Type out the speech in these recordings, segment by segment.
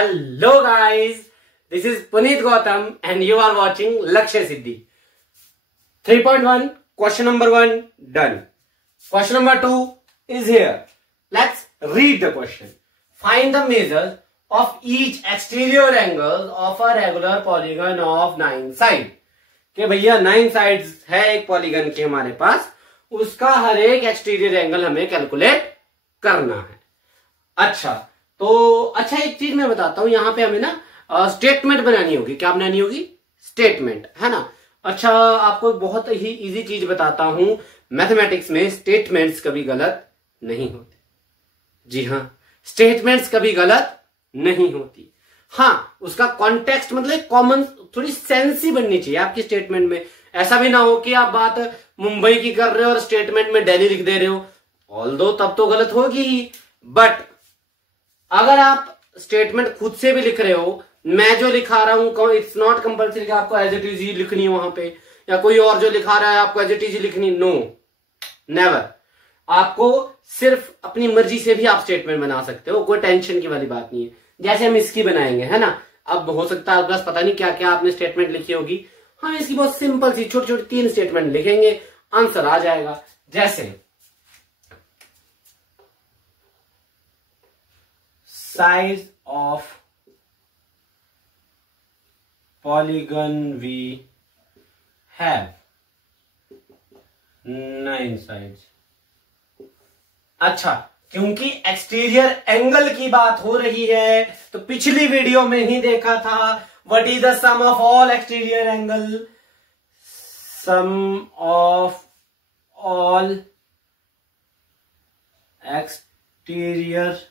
Hello guys, this is Puneet Gautam and you are watching Lakshya Siddhi. 3.1 question number 1 done. Question number 2 is here. Let's read the question. Find the measures of each exterior angle of a regular polygon of 9 sides. कि भैया 9 sides है एक polygon के हमारे पास, उसका हर एक exterior angle हमें calculate करना है. अच्छा एक चीज मैं बताता हूं, यहां पे हमें ना स्टेटमेंट बनानी होगी. क्या बनानी होगी? स्टेटमेंट, है ना. अच्छा, आपको बहुत ही इजी चीज बताता हूं. मैथमेटिक्स में स्टेटमेंट्स कभी गलत नहीं होते. जी हाँ, स्टेटमेंट्स कभी गलत नहीं होती. हाँ, उसका कॉन्टेक्स्ट मतलब कॉमन थोड़ी सेंस ही बननी चाहिए आपकी स्टेटमेंट में. ऐसा भी ना हो कि आप बात मुंबई की कर रहे हो और स्टेटमेंट में दिल्ली लिख दे रहे हो. ऑल्दो तब तो गलत होगी ही, बट अगर आप स्टेटमेंट खुद से भी लिख रहे हो, मैं जो लिखा रहा हूं इट्स नॉट कंपल्सरी कि आपको एज इट इज ही लिखनी है वहां पे, या कोई और जो लिखा रहा है आपको एज इट इज ही लिखनी. No, never. आपको सिर्फ अपनी मर्जी से भी आप स्टेटमेंट बना सकते हो, कोई टेंशन की वाली बात नहीं है. जैसे हम इसकी बनाएंगे, है ना. अब हो सकता है आपके पास पता नहीं क्या क्या आपने स्टेटमेंट लिखी होगी. हम इसकी बहुत सिंपल सी छोटी छोटी 3 स्टेटमेंट लिखेंगे, आंसर आ जाएगा. जैसे size of polygon we have 9 sides. अच्छा, क्योंकि एक्सटीरियर एंगल की बात हो रही है तो पिछली वीडियो में ही देखा था what is the sum of all exterior angle. Sum of all exterior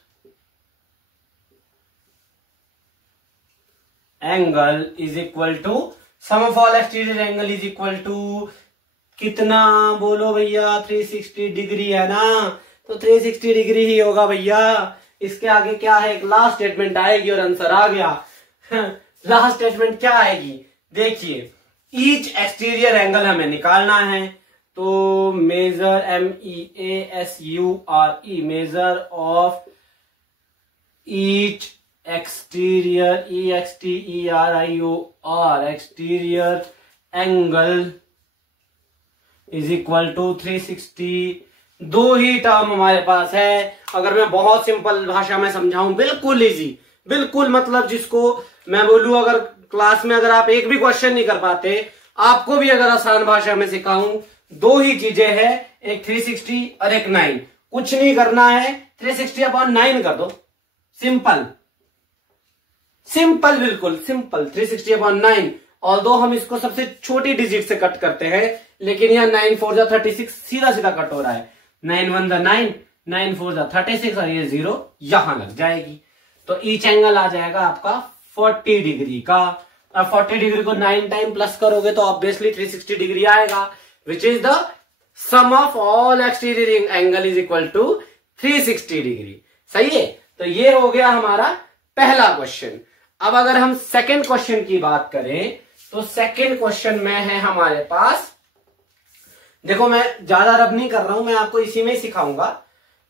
angle is equal to sum of all exterior angle is equal to कितना? बोलो भैया, 360 डिग्री है ना, तो 360 डिग्री ही होगा भैया. इसके आगे क्या है? एक लास्ट स्टेटमेंट आएगी और आंसर आ गया. लास्ट स्टेटमेंट क्या आएगी? देखिए, ईच एक्सटीरियर एंगल हमें निकालना है, तो measure MEASURE measure of each exterior EXTERIOR exterior angle is equal to 360. 2 ही टर्म हमारे पास है. अगर मैं बहुत सिंपल भाषा में समझाऊं, बिल्कुल इजी, बिल्कुल मतलब जिसको मैं बोलूं, अगर क्लास में अगर आप एक भी क्वेश्चन नहीं कर पाते, आपको भी अगर आसान भाषा में सिखाऊं, 2 ही चीजें हैं, एक 360 और एक 9. कुछ नहीं करना है, 360/9 कर दो. सिंपल सिंपल, बिल्कुल सिंपल. 360/9. ऑल्दो हम इसको सबसे छोटी डिजिट से कट करते हैं, लेकिन यहाँ 9 4 जा 36 सीधा सीधा कट हो रहा है. 9 1 जा 9, 9 4 जा 36 और ये 0 यहां लग जाएगी. तो ईच एंगल आ जाएगा आपका 40 डिग्री का. अब 40 डिग्री को 9 टाइम प्लस करोगे तो ऑब्वियसली 360 डिग्री आएगा, which is the sum of all exterior angle is equal to 360 degree. सही है. तो ये हो गया हमारा पहला क्वेश्चन. अब अगर हम सेकेंड क्वेश्चन की बात करें, तो सेकेंड क्वेश्चन में है हमारे पास, देखो मैं ज्यादा रब नहीं कर रहा हूं, मैं आपको इसी में ही सिखाऊंगा.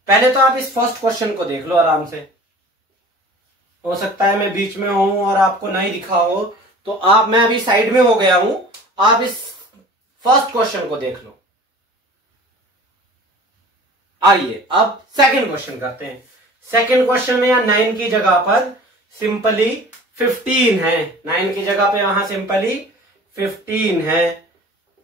पहले तो आप इस फर्स्ट क्वेश्चन को देख लो आराम से. हो सकता है मैं बीच में हूं और आपको नहीं दिखा हो, तो मैं अभी साइड में हो गया हूं, आप इस फर्स्ट क्वेश्चन को देख लो. आइए अब सेकंड क्वेश्चन करते हैं. सेकंड क्वेश्चन में यहां 9 की जगह पर सिंपली 15 है. 9 की जगह पे वहां सिंपली 15 है.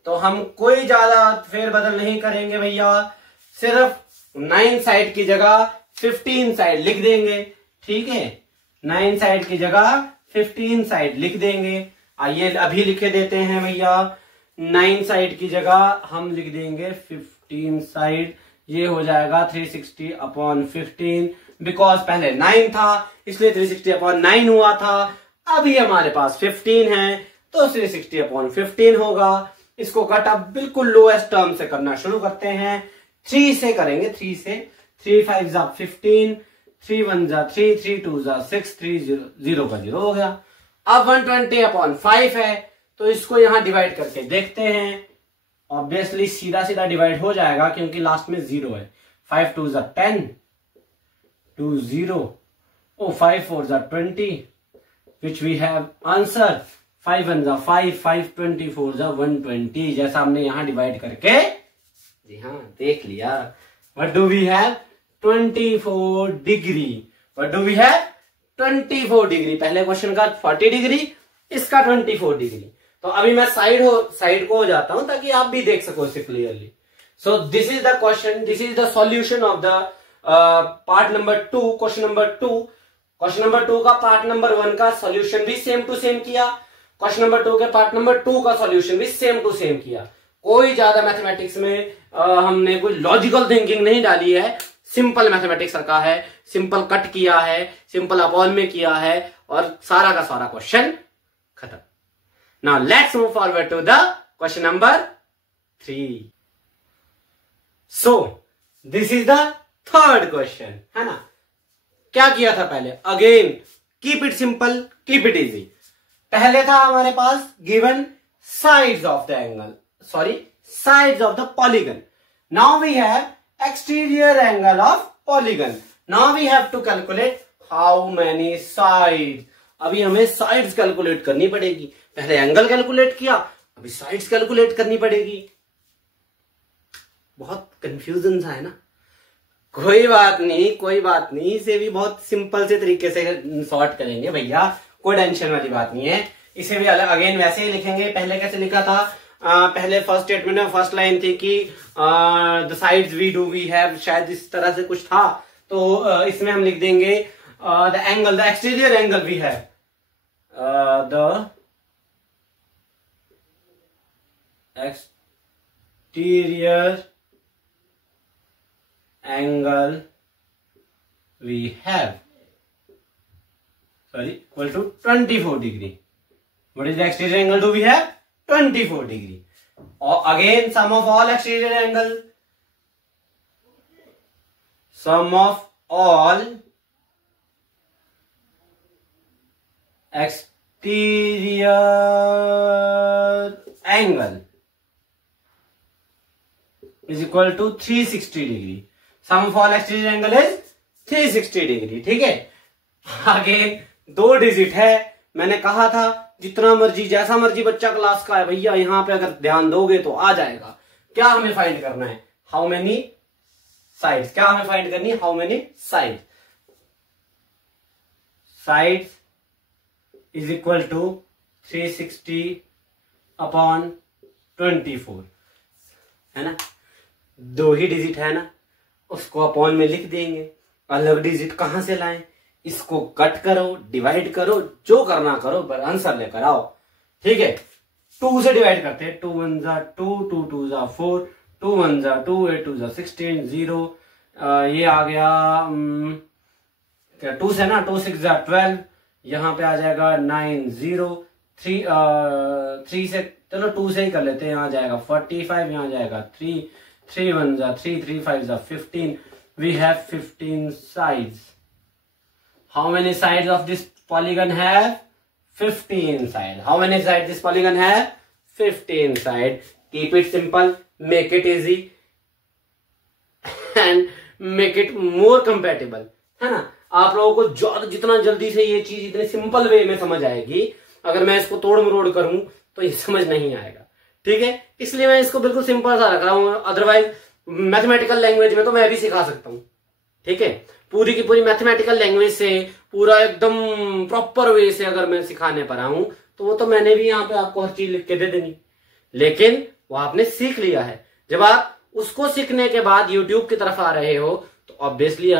तो हम कोई ज्यादा फेरबदल नहीं करेंगे भैया, सिर्फ 9 साइड की जगह 15 साइड लिख देंगे. ठीक है, 9 साइड की जगह 15 साइड लिख देंगे. आइए अभी लिखे देते हैं भैया. 9 साइड की जगह हम लिख देंगे 15 साइड. ये हो जाएगा 360/15. बिकॉज पहले 9 था इसलिए 360/9 हुआ था. अभी हमारे पास 15 है तो 360/15 होगा. इसको कट अब बिल्कुल लोएस्ट टर्म से करना शुरू करते हैं. 3 से करेंगे. 3 से 3 5 जा 15, 3 1 जा 3, 3 2 जा 6, 3 0 का 0 हो गया. अब 120/5 है, तो इसको यहां डिवाइड करके देखते हैं. ऑब्वियसली सीधा सीधा डिवाइड हो जाएगा क्योंकि लास्ट में 0 है. 5 2 जा 10, 2 0, Oh, 5 4s are 20, which we have answer 5 1s are 5, 5 24s are 120, जैसा हमने यहाँ डिवाइड करके जी हाँ देख लिया। What do we have? 24 degree. What do we have? 24 degree. पहले क्वेश्चन का 40 डिग्री, इसका 24 डिग्री। तो अभी मैं साइड को हो जाता हूं ताकि आप भी देख सको इसे clearly. So this is the question, this is the solution of the part number 2, question number 2। Question number 2 का पार्ट नंबर 1 का सॉल्यूशन भी सेम टू सेम किया, क्वेश्चन नंबर 2 के पार्ट नंबर 2 का सॉल्यूशन भी सेम टू सेम किया। कोई ज्यादा मैथमेटिक्स में हमने कोई लॉजिकल थिंकिंग नहीं डाली है, सिंपल मैथमेटिक्स रखा है, सिंपल कट किया है, सिंपल अपॉन में किया है और सारा का सारा क्वेश्चन खत्म। Now let's move forward to the question number 3। So this is the third question, है ना। क्या किया था पहले? Again keep it simple, keep it easy. पहले था हमारे पास given sides of the angle, sorry sides of the polygon. Now we have exterior angle of polygon. Now we have to calculate how many sides. अभी हमें sides calculate करनी पड़ेगी। पहले angle calculate किया, अभी साइड्स कैलकुलेट करनी पड़ेगी। बहुत कंफ्यूजन सा है ना। कोई बात नहीं, कोई बात नहीं, इसे भी बहुत सिंपल से तरीके से सॉर्ट करेंगे भैया, कोई टेंशन वाली बात नहीं है। इसे भी अगेन वैसे ही लिखेंगे। पहले कैसे लिखा था? पहले फर्स्ट स्टेटमेंट में फर्स्ट लाइन थी कि the sides we do we have, शायद इस तरह से कुछ था। तो इसमें हम लिख देंगे the angle, the exterior angle we have, the exterior angle we have, sorry, equal to 24 degree. What is the exterior angle do we have? 24 degree. और again sum of all exterior angle, sum of all exterior angle is equal to 360 degree. Sum of all exterior angle is 360 degree. ठीक है, again 2 digit है। मैंने कहा था जितना मर्जी जैसा मर्जी बच्चा क्लास का है भैया, यहां पे अगर ध्यान दोगे तो आ जाएगा। क्या हमें फाइंड करना है? How many sides. क्या हमें फाइंड करनी है? How many sides. Sides is equal to 360 upon 24, है ना। 2 ही डिजिट है ना, उसको अपॉन में लिख देंगे। अलग डिजिट कहां से लाएं? इसको कट करो, डिवाइड करो, जो करना करो, पर आंसर लेकर आओ। ठीक है, 2 से डिवाइड करते हैं। 2 1 जा 2, 2 2 जा 4, 2 1 जा 2, 8 2 जा 16, 0 ये आ गया 2 से ना, 2 6 जा 12, यहां पे आ जाएगा 9 0 3 से, चलो 2 से ही कर लेते हैं। यहाँ जाएगा 45, यहाँ जाएगा 3 3 1 जा 3, 3 5 जा 15। We have 15 sides. How many sides of this polygon have? 15 sides. How many sides this polygon have? 15 sides. Keep it simple, make it easy and make it more compatible, है ना। आप लोगों को जितना जल्दी से ये चीज इतने सिंपल वे में समझ आएगी, अगर मैं इसको तोड़ मरोड़ करूं तो ये समझ नहीं आएगा। ठीक है, इसलिए मैं इसको बिल्कुल सिंपल सा रख रहा हूं। अदरवाइज मैथमेटिकल लैंग्वेज में तो मैं भी सिखा सकता हूं। ठीक है, पूरी की पूरी मैथमेटिकल लैंग्वेज से, पूरा एकदम प्रॉपर वे से अगर मैं सिखाने पर आऊं तो वो तो मैंने भी यहाँ पे आपको हर चीज लिख के दे देनी, लेकिन वो आपने सीख लिया है। जब आप उसको सीखने के बाद यूट्यूब की तरफ आ रहे हो तो obviously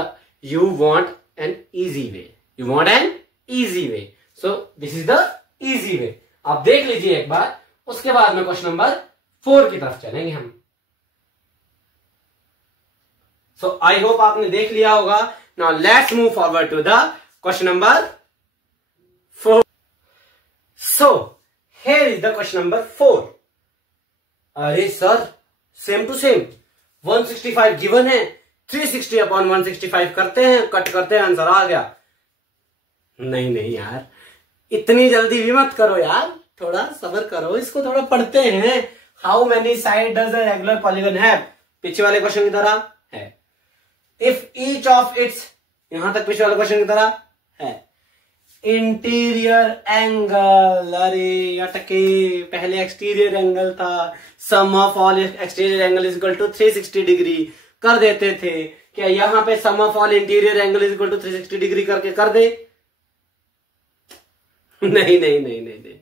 you want an easy way, you want an easy way. So this is the easy way. आप देख लीजिए एक बार, उसके बाद में क्वेश्चन नंबर 4 की तरफ चलेंगे हम। सो आई होप आपने देख लिया होगा। Now let's move forward to the question number 4। So here is the question number 4। अरे sir, same to same 165 given है, 360 अपॉन 165 करते हैं, कट करते हैं, आंसर आ गया। नहीं नहीं यार, इतनी जल्दी भी मत करो यार, थोड़ा सब्र करो, इसको थोड़ा पढ़ते हैं। How many side does a regular polygon have? पीछे वाले क्वेश्चन की तरह है। इफ ईच ऑफ इट्स, यहां तक पीछे वाले क्वेश्चन की तरह है। इंटीरियर एंगल, अरे अटके, पहले एक्सटीरियर एंगल था, sum of all exterior angle is equal to 360 degree कर देते थे। क्या यहां पे sum of all interior angle is equal to 360 degree करके कर दे? नहीं नहीं नहीं नहीं नहीं,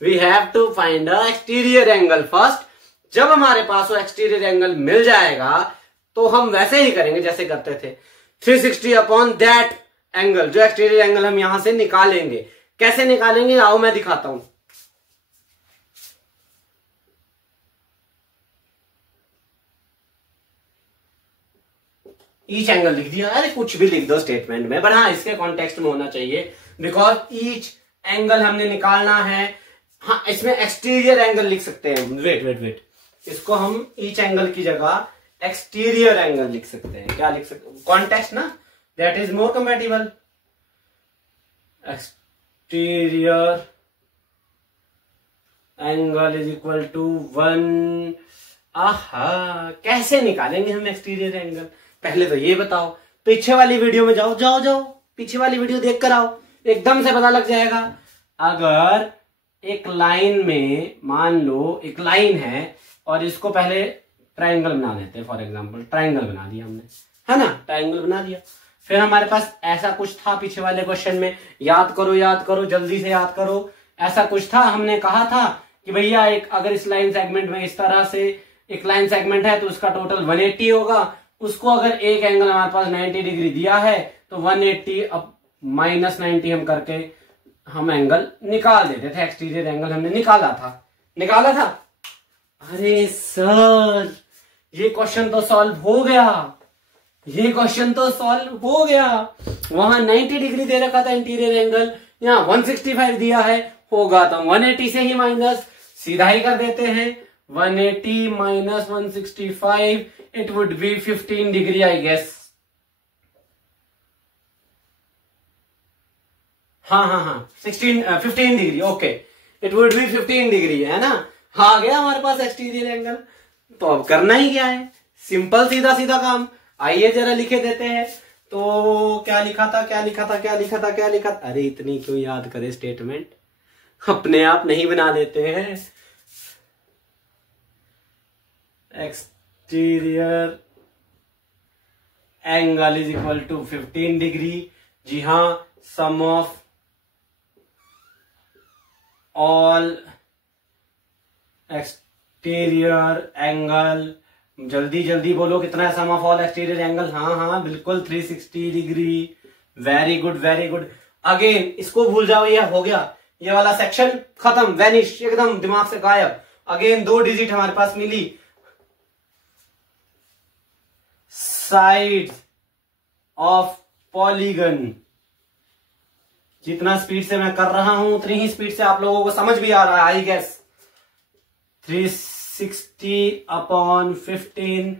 we have to find a exterior angle first. जब हमारे पास वो एक्सटीरियर एंगल मिल जाएगा तो हम वैसे ही करेंगे जैसे करते थे, 360 अपॉन दैट एंगल, जो एक्सटीरियर एंगल हम यहां से निकालेंगे। कैसे निकालेंगे आओ मैं दिखाता हूं। ईच एंगल लिख दिया, अरे कुछ भी लिख दो स्टेटमेंट में, बट हाँ इसके कॉन्टेक्स्ट में होना चाहिए, बिकॉज ईच एंगल हमने निकालना है। हाँ इसमें एक्सटीरियर एंगल लिख सकते हैं, वेट वेट वेट, इसको हम ईच एंगल की जगह एक्सटीरियर एंगल लिख सकते हैं। क्या लिख सकते हैं? कॉन्टेक्स्ट ना, that is more compatible. Exterior angle is equal to 1। आहा, कैसे निकालेंगे हम एक्सटीरियर एंगल? पहले तो ये बताओ, पीछे वाली वीडियो में जाओ जाओ जाओ, पीछे वाली वीडियो देख कर आओ, एकदम से पता लग जाएगा। अगर एक लाइन में, मान लो एक लाइन है और इसको पहले ट्रायंगल बना देते हैं, फॉर एग्जांपल ट्रायंगल बना दिया हमने, है ना, ट्रायंगल बना दिया। फिर हमारे पास ऐसा कुछ था पीछे वाले क्वेश्चन में, याद करो जल्दी से याद करो। ऐसा कुछ था, हमने कहा था कि भैया एक अगर इस लाइन सेगमेंट में इस तरह से एक लाइन सेगमेंट है तो उसका टोटल 180 होगा। उसको अगर एक एंगल हमारे पास 90 डिग्री दिया है तो 180 अब -90 हम करके हम एंगल निकाल देते थे। एक्सटीरियर एंगल हमने निकाला था। अरे सर ये क्वेश्चन तो सॉल्व हो गया, वहां 90 डिग्री दे रखा था इंटीरियर एंगल, यहाँ 165 दिया है, होगा तो 180 से ही माइनस, सीधा ही कर देते हैं। 180 minus 165, it would be 15 degree I guess. हाँ 15 degree, okay, it would be 15 degree, है ना। आ गया हमारे पास एक्सटीरियर एंगल। तो अब करना ही क्या है, सिंपल सीधा सीधा काम। आइए जरा लिखे देते हैं। तो क्या लिखा था, अरे इतनी क्यों याद करे स्टेटमेंट, अपने आप नहीं बना देते हैं। Exterior angle is equal to 15 degree. जी हाँ, sum of all exterior angle, जल्दी जल्दी बोलो कितना है sum of all exterior angle. हाँ बिल्कुल 360 डिग्री। Very good. अगेन इसको भूल जाओ, ये हो गया, ये वाला सेक्शन खत्म, वैनिश, एकदम दिमाग से गायब। अगेन 2 डिजिट हमारे पास मिली। साइड ऑफ पॉलीगन, जितना स्पीड से मैं कर रहा हूं उतनी ही स्पीड से आप लोगों को समझ भी आ रहा है आई गेस। 360 अपॉन 15।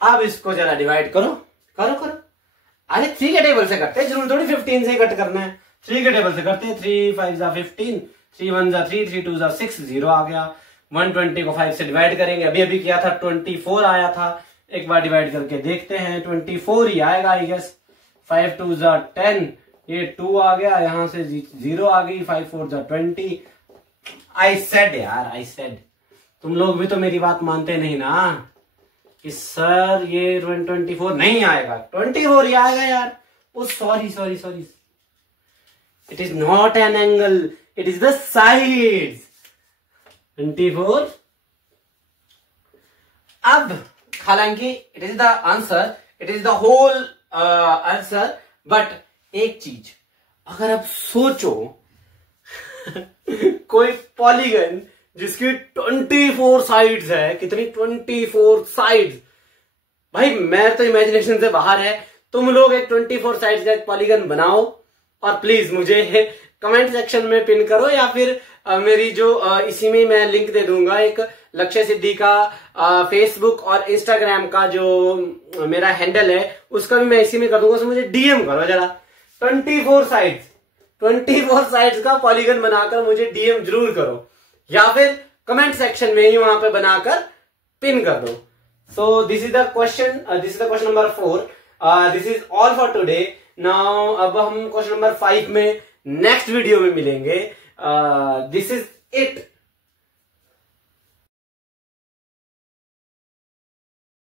अब इसको जरा डिवाइड करो। अरे 3 के टेबल से करते हैं, जरूर थोड़ी 15 से कट करना है। 3 के टेबल से करते हैं। 3 5 जा 15, 3 1 जा 3, 3 2 जा 6, 0 आ गया। 120 को 5 से डिवाइड करेंगे, अभी किया था 24 आया था। एक बार डिवाइड करके देखते हैं, 24 ही आएगा आई गेस। 5 2 जा 10, ये 2 आ गया, यहां से 0 आ गई। 5 4 जा 20। आई सेड तुम लोग भी तो मेरी बात मानते नहीं ना कि सर ये 24 नहीं आएगा, 24 ही आएगा यार। Oh sorry, it is not an angle, it is the sides. 24। अब हालांकि it is the answer, it is the whole answer, but एक चीज अगर आप सोचो कोई पॉलीगन जिसकी 24 साइड्स है, कितनी 24 साइड्स, भाई मैं तो इमेजिनेशन से बाहर है। तुम लोग एक 24 साइड्स का एक पॉलीगन बनाओ और प्लीज मुझे कमेंट सेक्शन में पिन करो, या फिर मेरी जो इसी में मैं लिंक दे दूंगा, एक लक्ष्य सिद्धि का फेसबुक और इंस्टाग्राम का जो मेरा हैंडल है उसका भी मैं इसी में कर दूंगा, तो मुझे डीएम करो जरा। 24 साइड्स का पॉलीगन बनाकर मुझे डीएम जरूर करो, या फिर कमेंट सेक्शन में ही वहां पे बनाकर पिन कर दो। सो this is the question number 4। This is all for today. Now अब हम क्वेश्चन नंबर 5 में नेक्स्ट वीडियो में मिलेंगे। This is it